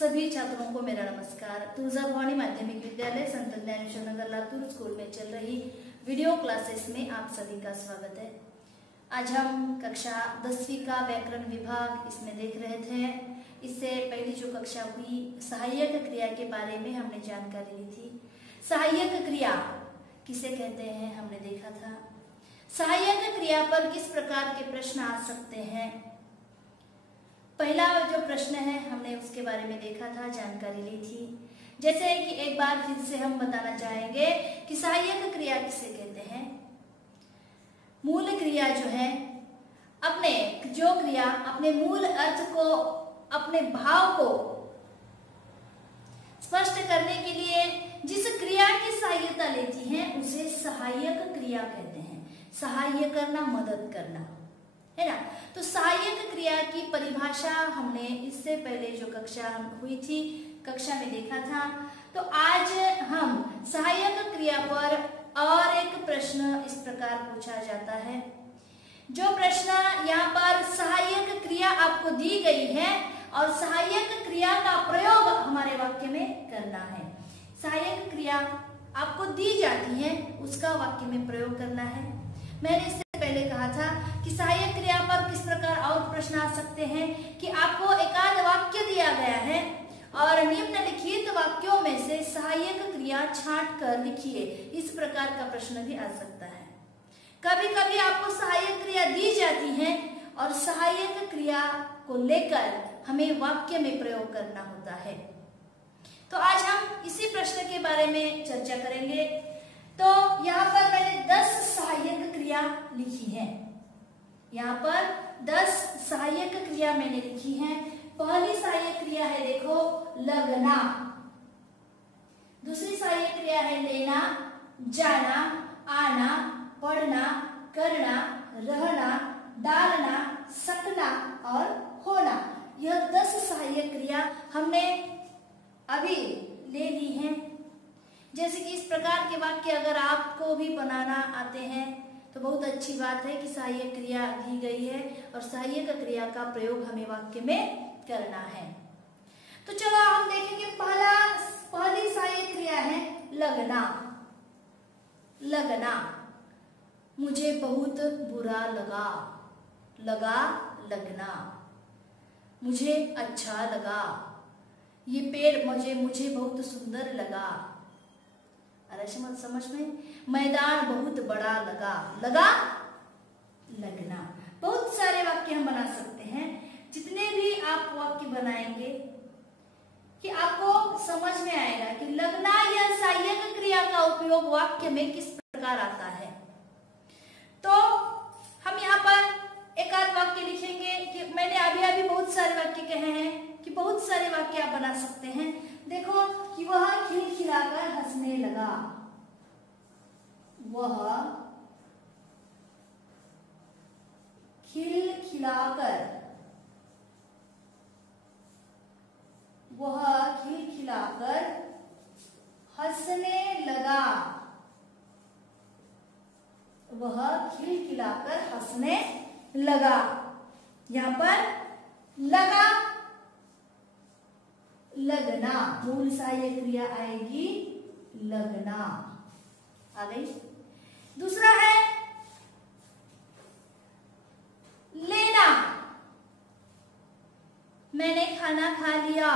सभी छात्रों को मेरा नमस्कार। तुलजा भवानी माध्यमिक विद्यालय संत ज्ञानेश्वर नगर लातूर स्कूल में चल रही वीडियो क्लासेस में आप सभी का स्वागत है। आज हम कक्षा 10वीं का व्याकरण विभाग इसमें देख रहे थे। इससे पहली जो कक्षा हुई सहायक क्रिया के बारे में हमने जानकारी ली थी। सहायक क्रिया किसे कहते हैं हमने देखा था। सहायक क्रिया पर किस प्रकार के प्रश्न आ सकते हैं। पहला जो प्रश्न है हमने उसके बारे में देखा था, जानकारी ली थी। जैसे कि एक बार फिर से हम बताना चाहेंगे कि सहायक क्रिया किसे कहते हैं। मूल क्रिया जो है अपने मूल अर्थ को, अपने भाव को स्पष्ट करने के लिए जिस क्रिया की सहायता लेती है उसे सहायक क्रिया कहते हैं। सहाय्य करना, मदद करना, है ना। तो सहायक क्रिया की परिभाषा हमने इससे पहले जो कक्षा हुई थी कक्षा में देखा था। तो आज हम सहायक क्रिया पर और एक प्रश्न इस प्रकार पूछा जाता है। जो प्रश्न यहाँ पर सहायक क्रिया आपको दी गई है और सहायक क्रिया का प्रयोग हमारे वाक्य में करना है। सहायक क्रिया आपको दी जाती है, उसका वाक्य में प्रयोग करना है। मैंने इससे पहले कहा था कि सहायक क्रिया पर किस प्रकार और प्रश्न आ सकते हैं कि आपको एकाध वाक्य दिया गया है और निम्नलिखित वाक्यों में से सहायक क्रिया छांट कर लिखिए। इस प्रकार का प्रश्न भी आ सकता है। कभी कभी आपको सहायक क्रिया दी जाती है और सहायक क्रिया को लेकर हमें वाक्य में प्रयोग करना होता है। तो आज हम इसी प्रश्न के बारे में चर्चा करेंगे। तो यहाँ पर मैंने 10 सहायक क्रिया लिखी है। यहाँ पर 10 सहायक क्रिया मैंने लिखी है। पहली सहायक क्रिया है देखो लगना। दूसरी सहायक क्रिया है लेना, जाना, आना, पढ़ना, करना, रहना, डालना, सकना और होना। यह 10 सहायक क्रिया हमने अभी ले ली है। जैसे कि इस प्रकार के वाक्य अगर आपको भी बनाना आते हैं तो बहुत अच्छी बात है कि सहायक क्रिया दी गई है और सहायक क्रिया का प्रयोग हमें वाक्य में करना है। तो चलो हम देखेंगे पहली सहायक क्रिया है लगना। लगना, मुझे बहुत बुरा लगा, लगा लगना। मुझे अच्छा लगा, ये पेड़ मुझे बहुत सुंदर लगा। अरे समझ में, मैदान बहुत बड़ा लगा, लगा लगना। बहुत सारे वाक्य हम बना सकते हैं। जितने भी आप वाक्य बनाएंगे कि आपको समझ में आएगा कि लगना या सहायक क्रिया का उपयोग वाक्य में किस प्रकार आता है। तो हम यहाँ पर एक आध वाक्य लिखेंगे कि मैंने अभी बहुत सारे वाक्य कहे हैं कि बहुत सारे वाक्य आप बना सकते हैं। देखो कि वह खिलखिलाकर हंसने लगा। वह खिलखिलाकर हंसने लगा। वह खिलखिलाकर हंसने लगा। यहाँ पर लगा, लगना, मूल सहायक क्रिया आएगी लगना। आ गई। दूसरा है लेना। मैंने खाना खा लिया,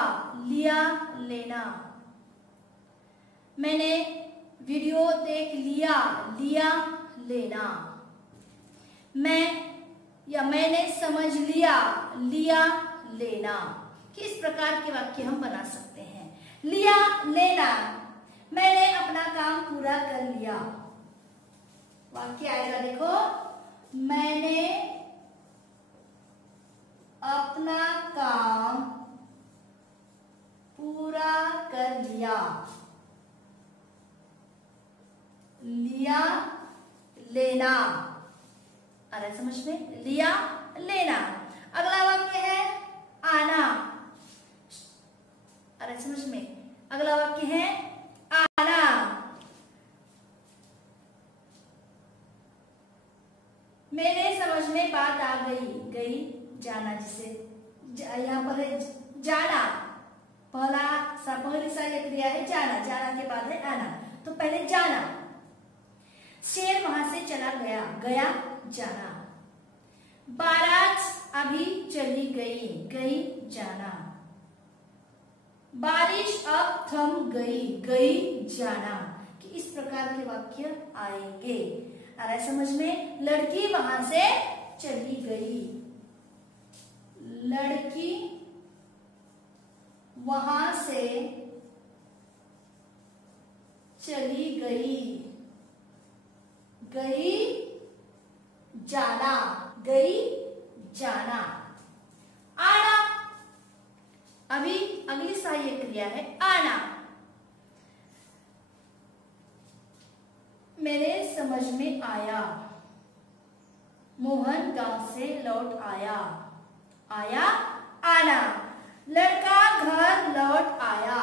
लिया लेना। मैंने वीडियो देख लिया, लिया लेना। मैंने समझ लिया, लिया लेना। किस प्रकार के वाक्य हम बना सकते हैं। लिया लेना, मैंने अपना काम पूरा कर लिया। वाक्य आएगा देखो, मैंने अपना काम पूरा कर लिया। लिया लेना। अरे समझ में, लिया लेना। अगला वाक्य है आना। अरे समझ में, अगला वाक्य है आना। मेरे समझ में बात आ गई, गई जाना, जिसे यहाँ पर है जाना। पहली सहायक क्रिया है जाना, जाना के बाद है आना। तो पहले जाना, शेर वहां से चला गया, गया जाना। बारात अभी चली गई, गई जाना। बारिश अब थम गई, गई जाना। कि इस प्रकार के वाक्य आएंगे। आ रहा है समझ में? लड़की वहां से चली गई, लड़की वहां से चली गई, गई जाना, गई जाना। आना, अभी अगली सहायक क्रिया है आना। मेरे समझ में आया, मोहन गांव से लौट आया, आया आना। लड़का घर लौट आया,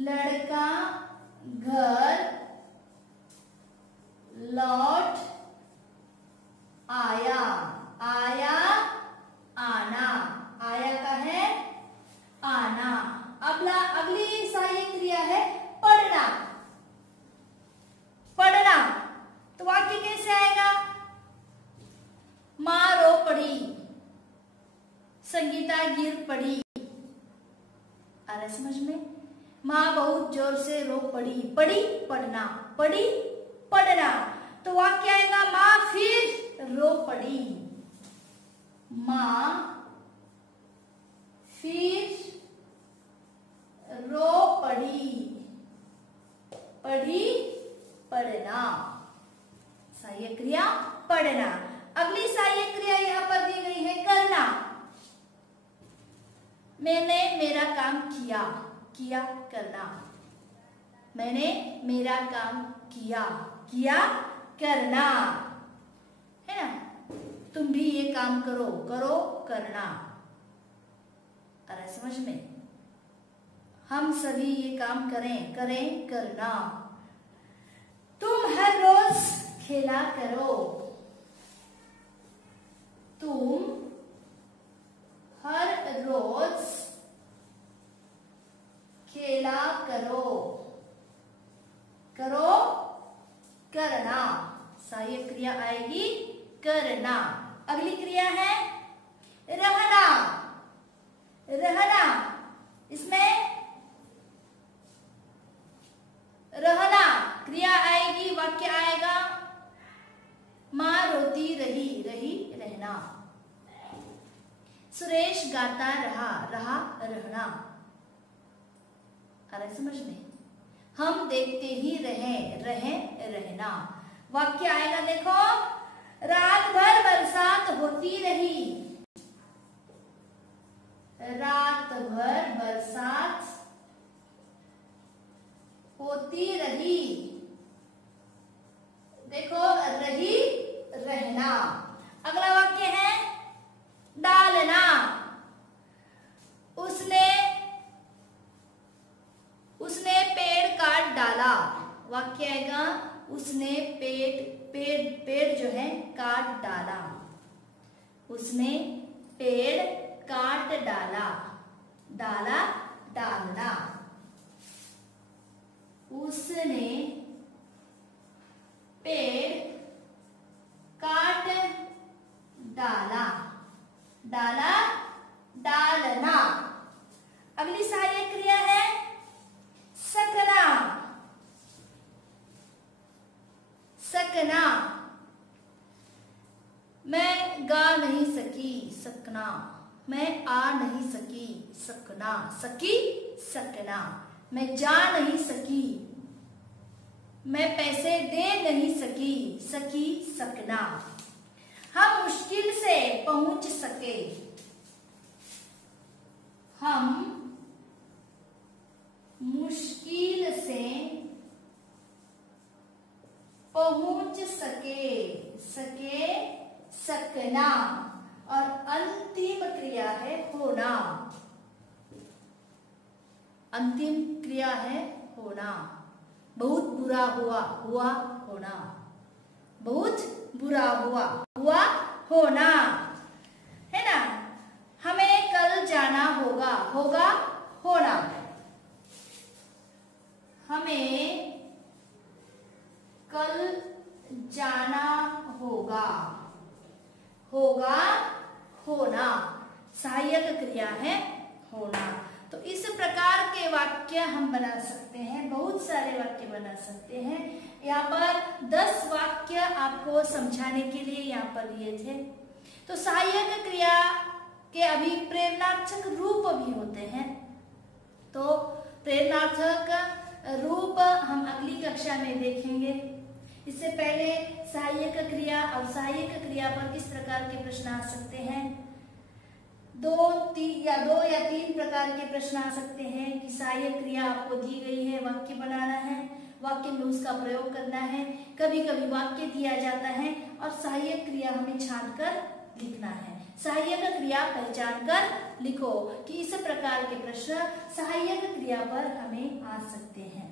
लड़का घर लौट आया, आया आना। आया का है आना। अगली सहायक क्रिया है पढ़ना, पढ़ना। तो वाक्य कैसे आएगा? माँ रो पड़ी, संगीता गिर पड़ी। आ रहा समझ में? माँ बहुत जोर से रो पड़ी, पड़ी पढ़ना, पड़ी पढ़ना। तो वाक्य आएगा माँ फिर रो पड़ी, माँ फिर रो पड़ी, पढ़ी पढ़ना। सहायक क्रिया पढ़ना। अगली सहायक क्रिया यहाँ पर दी गई है करना। मैंने मेरा काम किया, किया करना। मैंने मेरा काम किया, किया करना, है ना? तुम भी ये काम करो, करो करना। अरे समझ में? हम सभी ये काम करें, करें करना। तुम हर रोज खेला करो, तुम हर रोज खेला करो, करो करना। सहायक क्रिया आएगी करना। अगली क्रिया है रहना, रहना। इसमें रहना क्रिया आएगी, वाक्य आएगा माँ रोती रही, रही रहना। सुरेश गाता रहा, रहा रहना। अरे समझ में? हम देखते ही रहे, रहे रहना। वाक्य आएगा देखो, रात भर बरसात होती रही, रात भर बरसात होती रही। देखो रही रहना। अगला वाक्य है डालना। उसने पेड़ काट डाला। वाक्य आएगा उसने पेड़ जो है काट डाला, उसने पेड़ काट डाला, डाला डालना। उसने पेड़ काट डाला, डाला डालना। अगली सहायक क्रिया है सकना, सकना। मैं गा नहीं सकी, सकना। मैं आ नहीं सकी, सकना। सकी सकना। मैं जा नहीं सकी, मैं पैसे दे नहीं सकी, सकी सकना। हम मुश्किल से पहुंच सके, हम मुश्किल से पहुंच सके, सके सकना। और अंतिम क्रिया है होना, अंतिम क्रिया है होना। बहुत बुरा हुआ, हुआ होना। बहुत बुरा हुआ, हुआ होना, है ना? हमें कल जाना होगा, होना। सहायक क्रिया है होना। तो इस प्रकार के वाक्य हम बना सकते हैं, बहुत सारे वाक्य बना सकते हैं। यहाँ पर 10 वाक्य आपको समझाने के लिए यहाँ पर लिए थे। तो सहायक क्रिया के अभी प्रेरणार्थक रूप भी होते हैं। तो प्रेरणार्थक रूप हम अगली कक्षा में देखेंगे। इससे पहले सहायक क्रिया और सहायक क्रिया पर किस प्रकार के प्रश्न आ सकते हैं, दो या तीन प्रकार के प्रश्न आ सकते हैं कि सहायक क्रिया आपको दी गई है, वाक्य बनाना है, वाक्य में उसका प्रयोग करना है। कभी कभी वाक्य दिया जाता है और सहायक क्रिया हमें छांटकर लिखना है। सहायक क्रिया पहचान कर लिखो कि इस प्रकार के प्रश्न सहायक क्रिया पर हमें आ सकते हैं।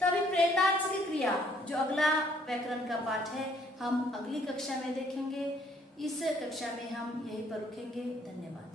तभी प्रेरणार्थक क्रिया जो अगला व्याकरण का पाठ है हम अगली कक्षा में देखेंगे। इस कक्षा में हम यहीं पर रुकेंगे। धन्यवाद।